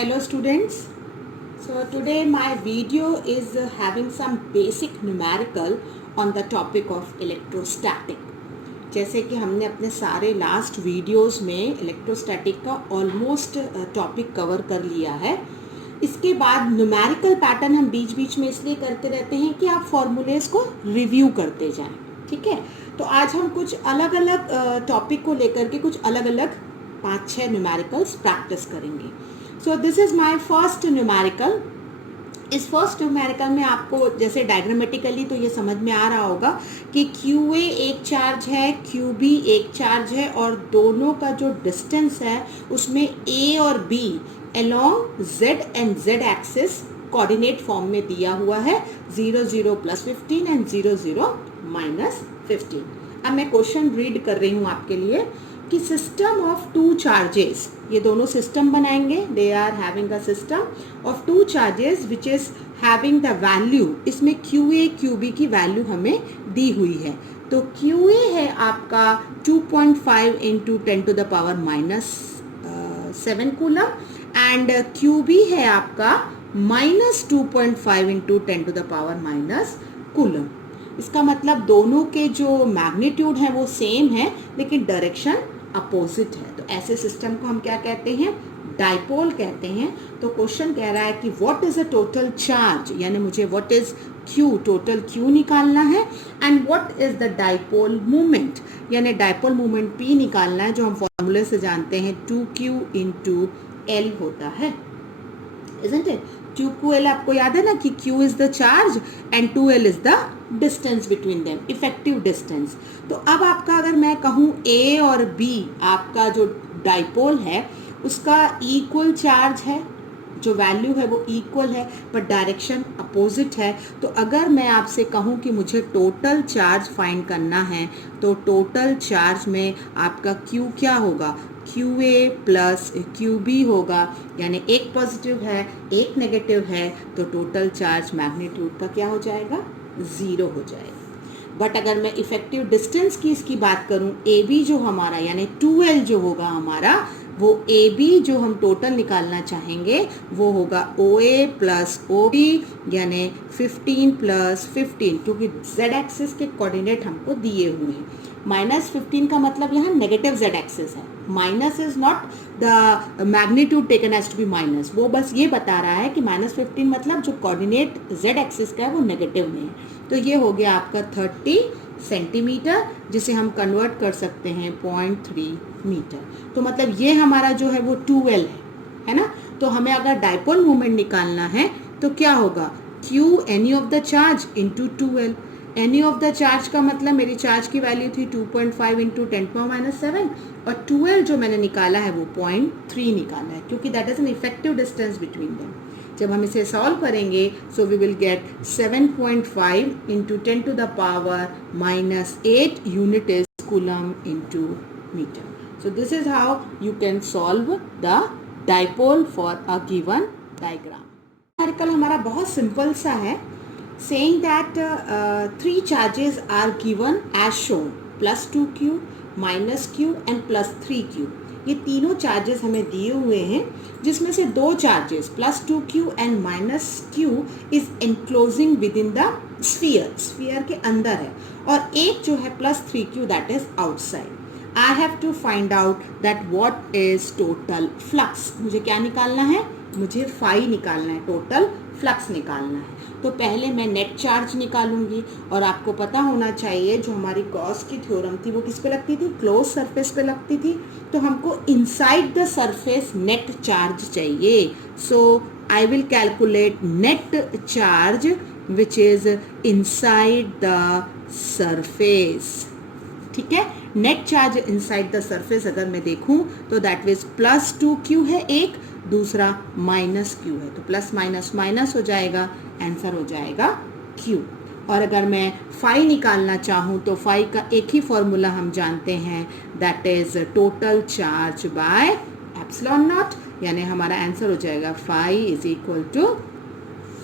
Hello students. So today my video is having some basic numerical on the topic of electrostatic. जैसे कि हमने अपने सारे last videos में इलेक्ट्रोस्टैटिक का ऑलमोस्ट टॉपिक कवर कर लिया है. इसके बाद न्यूमेरिकल पैटर्न हम बीच बीच में इसलिए करते रहते हैं कि आप फॉर्मूलेस को रिव्यू करते जाएं. ठीक है, तो आज हम कुछ अलग अलग टॉपिक को लेकर के कुछ अलग अलग 5-6 न्यूमेरिकल्स प्रैक्टिस करेंगे. So this is my first numerical. इस फर्स्ट न्यूमेरिकल में आपको जैसे डायग्रामेटिकली तो ये समझ में आ रहा होगा कि QA एक चार्ज है, QB एक चार्ज है और दोनों का जो डिस्टेंस है उसमें A और B along Z and Z axis coordinate form में दिया हुआ है 0 0 + 15 एंड 0 0 - 15. अब मैं क्वेश्चन रीड कर रही हूँ आपके लिए कि सिस्टम ऑफ टू चार्जेस, ये दोनों सिस्टम बनाएंगे. They are having a system of two charges which is having the value. इसमें QA QB की वैल्यू हमें दी हुई है. तो QA है आपका 2.5 × 10⁻⁻7 कूलम एंड QB है आपका -2.5 × 10⁻⁻ कूलम. इसका मतलब दोनों के जो मैग्नीट्यूड है वो सेम है लेकिन डायरेक्शन अपोजिट है. तो ऐसे सिस्टम को हम क्या कहते हैं? डाइपोल कहते हैं. तो क्वेश्चन कह रहा है कि what is a total charge, यानी मुझे what is Q, total Q निकालना है, and what is the dipole moment, यानी डाइपोल मोमेंट P निकालना है, जो हम फॉर्मूले से जानते हैं 2Q × L होता है. Isn't it? 2QL आपको याद है ना कि Q is the charge and 2L is the distance between them, effective distance. तो अब आपका अगर मैं कहूँ A और B आपका जो डाइपोल है उसका इक्वल चार्ज है, जो वैल्यू है वो इक्वल है पर डायरेक्शन अपोजिट है. तो अगर मैं आपसे कहूँ कि मुझे टोटल चार्ज फाइंड करना है तो टोटल चार्ज में आपका Q क्या होगा? QA + QB होगा, यानी एक पॉजिटिव है एक नेगेटिव है तो टोटल चार्ज मैग्नीट्यूड का क्या हो जाएगा? 0 हो जाएगा. बट अगर मैं इफेक्टिव डिस्टेंस की इसकी बात करूं, AB जो हमारा यानी 2L जो होगा हमारा, वो AB जो हम टोटल निकालना चाहेंगे वो होगा OA + OB यानी 15 + 15, क्योंकि Z एक्सिस के कोऑर्डिनेट हमको दिए हुए हैं. -15 का मतलब यहाँ नेगेटिव Z एक्सिस है. Minus is not the magnitude taken as to be minus, वो बस ये बता रहा है कि -15 मतलब जो कोऑर्डिनेट Z एक्सिस का है वो नेगेटिव में है. तो ये हो गया आपका 30 सेंटीमीटर, जिसे हम कन्वर्ट कर सकते हैं 0.3 मीटर. तो मतलब ये हमारा जो है वो 2L है ना. तो हमें अगर डाइपोल मोमेंट निकालना है तो क्या होगा? Q any of the charge into 2L. Any of the charge का मतलब मेरी चार्ज की वैल्यू थी 2.5 × 10⁻⁻7 और 2L जो मैंने निकाला है वो 0.3 निकाला है, क्योंकि that is an effective distance between them. जब हम इसे सॉल्व करेंगे so we will get 7.5 × 10⁻⁻8 unit is coulomb into metre. So this is how you can solve the dipole for a given diagram. Numerical हमारा बहुत simple सा है, saying that 3 charges are given as shown, +2Q, -Q and +3Q. ये तीनों charges हमें दिए हुए हैं, जिसमें से 2 charges +2Q and -Q is enclosing with in the sphere के अंदर है, और एक जो है +3Q that is outside. I have to find out that what is total flux. मुझे क्या निकालना है? मुझे phi निकालना है, टोटल फ्लक्स निकालना है. तो पहले मैं नेट चार्ज निकालूंगी, और आपको पता होना चाहिए जो हमारी गॉस की थ्योरम थी वो किस पे लगती थी? क्लोज सरफेस पे लगती थी. तो हमको inside the surface net charge चाहिए. So I will calculate net charge which is inside the surface. ठीक है, net charge inside the surface अगर मैं देखूं तो दैट मीन्स +2Q है एक, दूसरा -Q है. तो प्लस माइनस माइनस हो जाएगा, आंसर हो जाएगा Q. और अगर मैं फाई निकालना चाहूँ तो फाई का एक ही फॉर्मूला हम जानते हैं, that is total charge by epsilon not, यानी हमारा आंसर हो जाएगा phi is equal to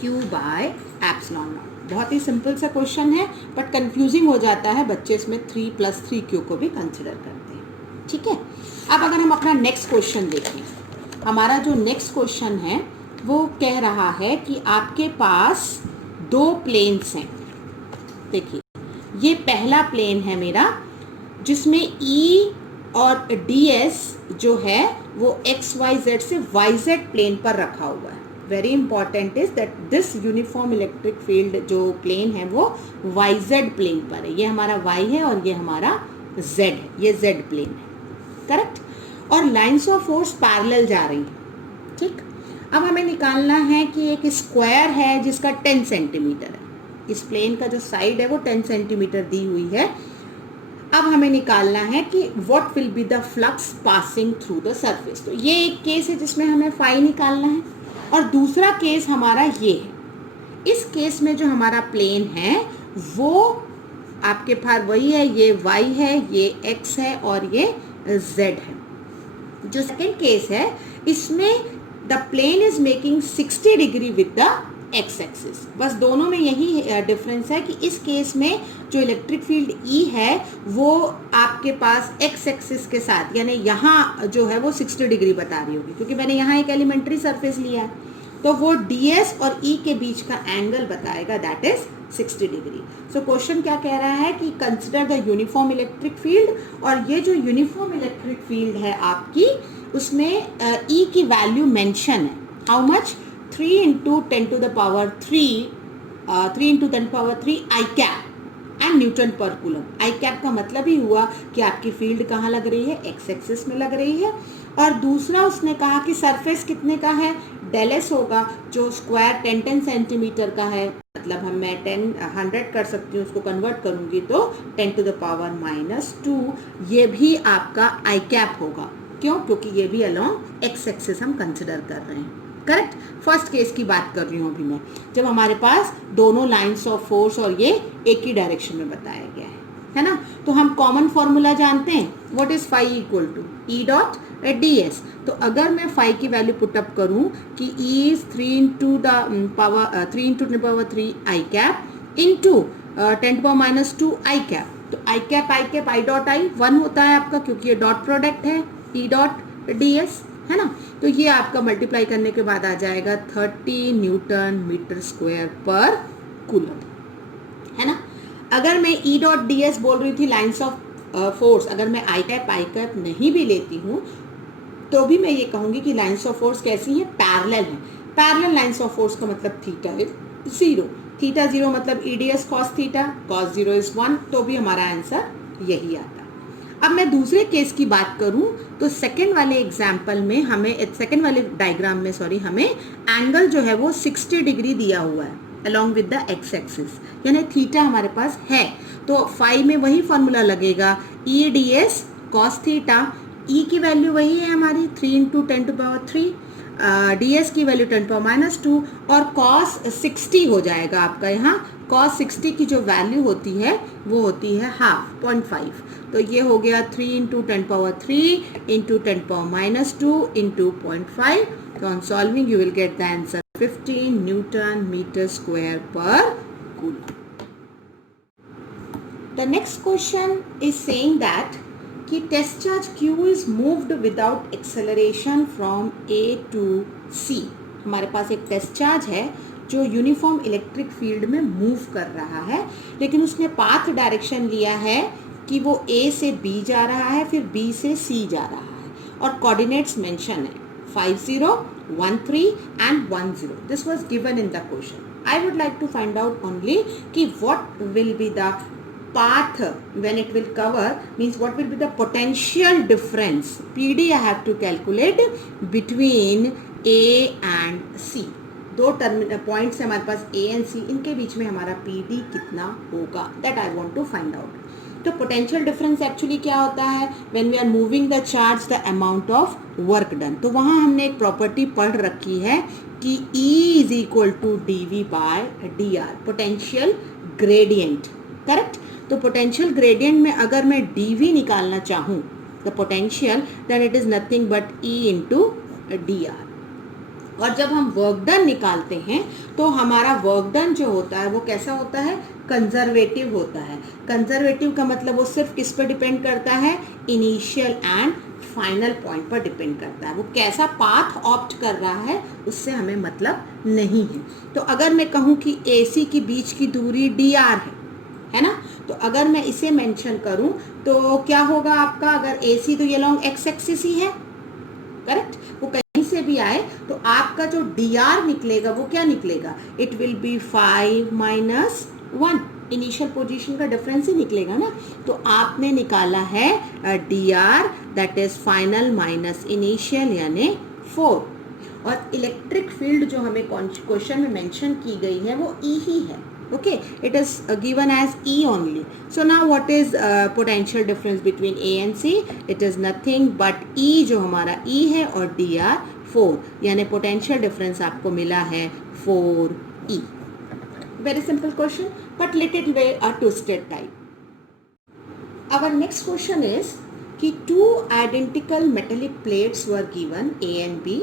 Q by epsilon not. बहुत ही सिंपल सा क्वेश्चन है, बट कंफ्यूजिंग हो जाता है, बच्चे इसमें 3 + 3Q को भी कंसिडर करते हैं. ठीक है, अब अगर हम अपना नेक्स्ट क्वेश्चन देखें हमारा जो नेक्स्ट क्वेश्चन है वो कह रहा है कि आपके पास दो प्लेन्स हैं। देखिए, ये पहला प्लेन है मेरा जिसमें E और DS जो है वो XYZ से YZ प्लेन पर रखा हुआ है। Very important is that this uniform electric field जो प्लेन है वो YZ प्लेन पर है। ये हमारा Y है और ये हमारा Z है, ये Z प्लेन है, करेक्ट। और लाइन्स ऑफ फोर्स पैरेलल जा रही है, ठीक। अब हमें निकालना है कि एक स्क्वायर है जिसका 10 सेंटीमीटर है। इस प्लेन का जो साइड है वो 10 सेंटीमीटर दी हुई है। अब हमें निकालना है कि what will be the flux passing through the surface. तो ये एक केस है जिसमें हमें फाई निकालना है, और दूसरा केस हमारा ये है। इस केस में जो हमारा प्लेन है वो आपके पास वही है, ये y है, ये x है और ये z है। जो सेकेंड केस है इसमें the plane is making 60 degree with the x axis. बस दोनों में यही डिफरेंस है कि इस केस में जो इलेक्ट्रिक फील्ड E है वो आपके पास एक्स एक्सिस के साथ, यानी यहाँ जो है वो 60 डिग्री बता रही होगी, क्योंकि मैंने यहाँ एक एलिमेंट्री सरफेस लिया है, तो वो DS और E के बीच का एंगल बताएगा, that is 60 degree. So question क्या कह रहा है कि consider the uniform electric field, और ये जो यूनिफॉर्म इलेक्ट्रिक फील्ड है आपकी उसमें E की वैल्यू मेंशन है। How much? 3 into 10 to the power 3 3 into 10 power 3 I cap and Newton पर कूलम। आई कैप का मतलब ही हुआ कि आपकी फील्ड कहाँ लग रही है, एक्स एक्सिस में लग रही है। और दूसरा उसने कहा कि सरफेस कितने का है, डेल एस होगा, जो स्क्वायर 10 सेंटीमीटर का है, मतलब हम मैं 100 कर सकती हूँ, उसको कन्वर्ट करूँगी तो 10 to the power -2, ये भी आपका आई कैप होगा। क्यों? क्योंकि ये भी अलोंग एक्स एक्सिस हम कंसिडर कर रहे हैं, करेक्ट। फर्स्ट केस की बात कर रही हूँ अभी मैं, जब हमारे पास दोनों लाइंस ऑफ फोर्स और ये एक ही डायरेक्शन में बताया गया है ना। तो हम कॉमन फॉर्मूला जानते हैं, what is phi equal to E dot ds। तो अगर मैं फाई की वैल्यू पुटअप करूँ कि E is 3 into the power 3 I cap into 10 to the power -2 I cap, तो I cap I dot I 1 होता है आपका, क्योंकि ये डॉट प्रोडक्ट है E डॉट ds, है ना। तो ये आपका मल्टीप्लाई करने के बाद आ जाएगा 30 न्यूटन मीटर स्क्वायर पर कूलम, है ना। अगर मैं E डॉट ds बोल रही थी लाइंस ऑफ फोर्स, अगर मैं आई कैप नहीं भी लेती हूँ तो भी मैं ये कहूँगी कि लाइंस ऑफ फोर्स कैसी है, पैरेलल है। पैरेलल लाइंस ऑफ फोर्स का मतलब थीटा इज 0, थीटा 0 मतलब EDS cos theta, cos 0 is 1, तो भी हमारा आंसर यही आता है। अब मैं दूसरे केस की बात करूं तो सेकंड वाले एग्जाम्पल में हमें, सेकंड वाले डायग्राम में सॉरी, हमें एंगल जो है वो 60 डिग्री दिया हुआ है along with the x axis, यानी थीटा हमारे पास है। तो फाई में वही फॉर्मूला लगेगा, EDS कॉस थीटा, E की वैल्यू वही है हमारी 3 into 10 to the power 3, DS की वैल्यू 10 to the power -2, और cos 60 हो जाएगा आपका यहाँ। cos 60 की जो वैल्यू होती है वो होती है हाफ, 0.5, तो ये हो गया 3 into 10 to the power 3 into 10 to the power -2 into 0.5. So on solving you will get the answer 15 Newton meter square per coulomb. The next question is saying that कि test charge Q is moved without acceleration from A to C। हमारे पास एक test charge है जो uniform electric field में move कर रहा है, लेकिन उसने पाथ डायरेक्शन लिया है कि वो A से B जा रहा है, फिर B से C जा रहा है, और कोऑर्डिनेट्स मेंशन है 50, 13 and 10। This was given in the question. I would like to find out only कि what will be the path when it will cover, means what will be the potential difference, PD I have to calculate between A and C। दो points हमारे पास A and C, इनके बीच में हमारा PD कितना होगा, that I want to find out। तो potential difference actually क्या होता है, when we are moving the charge the amount of work done. तो वहाँ हमने एक प्रॉपर्टी पढ़ रखी है कि E is equal to dV by dr, potential gradient, correct. तो पोटेंशियल ग्रेडियंट में अगर मैं dV निकालना चाहूँ the potential, then it is nothing but E into dr। और जब हम वर्क डन निकालते हैं तो हमारा वर्क डन जो होता है वो कैसा होता है, कंजर्वेटिव होता है। कंजर्वेटिव का मतलब वो सिर्फ किस पे डिपेंड करता है, इनिशियल एंड फाइनल पॉइंट पर डिपेंड करता है, वो कैसा पाथ ऑप्ट कर रहा है उससे हमें मतलब नहीं है। तो अगर मैं कहूँ कि AC के बीच की दूरी dr है ना, तो अगर मैं इसे मेंशन करूं तो क्या होगा आपका, अगर AC तो ये लॉन्ग x एक्सिस ही है, करेक्ट, वो कहीं से भी आए तो आपका जो dr निकलेगा वो क्या निकलेगा, it will be 5 minus 1, initial position का डिफरेंस ही निकलेगा ना। तो आपने निकाला है dr that is final minus initial यानी 4, और इलेक्ट्रिक फील्ड जो हमें क्वेश्चन में मेंशन की गई है वो E ही है। Okay, it is given as E only. So now what is potential difference between A and C? It is nothing but E जो हमारा E है और dr 4, यानी potential difference आपको मिला है 4E. Very simple question but little way a twisted type. Our next question is कि two identical metallic plates were given A and B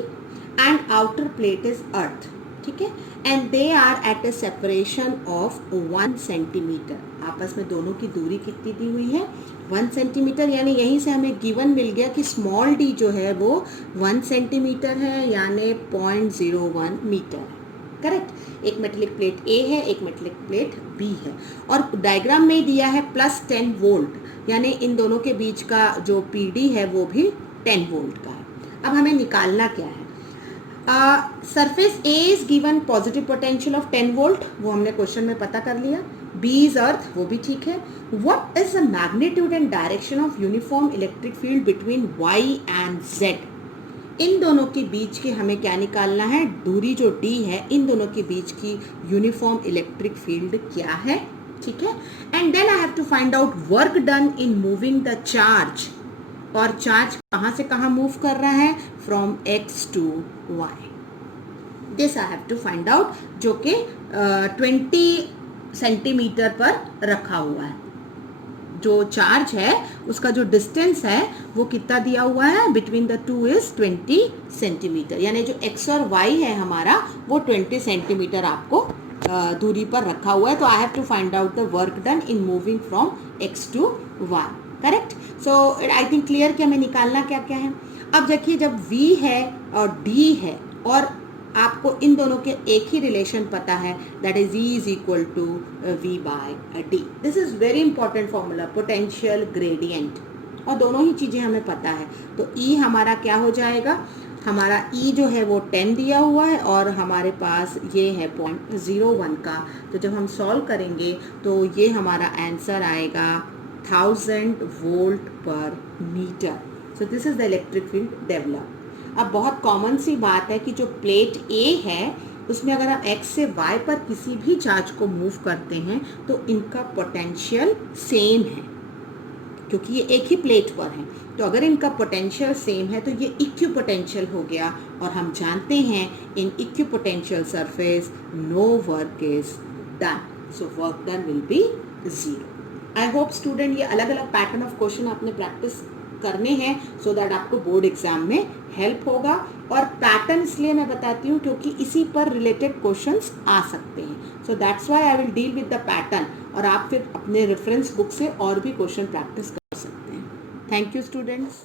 and outer plate is earth, ठीक है, and they are at a separation of 1 centimetre. आपस में दोनों की दूरी कितनी दी हुई है, 1 सेंटीमीटर, यानी यहीं से हमें गिवन मिल गया कि स्मॉल d जो है वो 1 सेंटीमीटर है यानी 0.01 मीटर है, करेक्ट। एक मेटलिक प्लेट A है, एक मेटलिक प्लेट B है, और डायग्राम में दिया है +10 वोल्ट, यानी इन दोनों के बीच का जो PD है वो भी 10 वोल्ट का है। अब हमें निकालना क्या है, surface A is given positive potential of 10 volt, वो हमने क्वेश्चन में पता कर लिया, B इज अर्थ, वो भी ठीक है। What is the magnitude and direction of uniform electric field between Y and Z, इन दोनों के बीच की हमें क्या निकालना है, दूरी जो D है, इन दोनों के बीच की यूनिफॉर्म इलेक्ट्रिक फील्ड क्या है, ठीक है। And then I have to find out work done in moving the charge, और चार्ज कहाँ से कहाँ मूव कर रहा है, from X to Y, this I have to find out, जो कि 20 सेंटीमीटर पर रखा हुआ है। जो चार्ज है उसका जो डिस्टेंस है वो कितना दिया हुआ है, between the two is 20 centimetre, यानी जो X और Y है हमारा वो 20 सेंटीमीटर आपको दूरी पर रखा हुआ है। तो I have to find out the work done in moving from X to Y, correct. So I think clear कि हमें निकालना क्या क्या है। अब देखिए, जब V है और D है और आपको इन दोनों के एक ही रिलेशन पता है, that is E is equal to V by D, this is very important formula, potential gradient, और दोनों ही चीज़ें हमें पता है। तो E हमारा क्या हो जाएगा, हमारा E जो है वो 10 दिया हुआ है और हमारे पास ये है 0.01 का, तो जब हम सॉल्व करेंगे तो ये हमारा आंसर आएगा 1000 वोल्ट पर metre. So this is the electric field develop. अब बहुत कॉमन सी बात है कि जो प्लेट A है उसमें अगर आप X से Y पर किसी भी चार्ज को मूव करते हैं तो इनका पोटेंशियल सेम है, क्योंकि ये एक ही प्लेट पर है। तो अगर इनका पोटेंशियल सेम है तो ये इक्वी पोटेंशियल हो गया, और हम जानते हैं in equipotential surface no work is done, so work done will be 0। I hope student ये अलग अलग पैटर्न ऑफ क्वेश्चन आपने प्रैक्टिस करने हैं सो दैट आपको बोर्ड एग्जाम में हेल्प होगा। और पैटर्न इसलिए मैं बताती हूँ क्योंकि इसी पर रिलेटेड क्वेश्चंस आ सकते हैं, so that's why I will deal with the pattern, और आप फिर अपने रेफरेंस बुक से और भी क्वेश्चन प्रैक्टिस कर सकते हैं। Thank you students.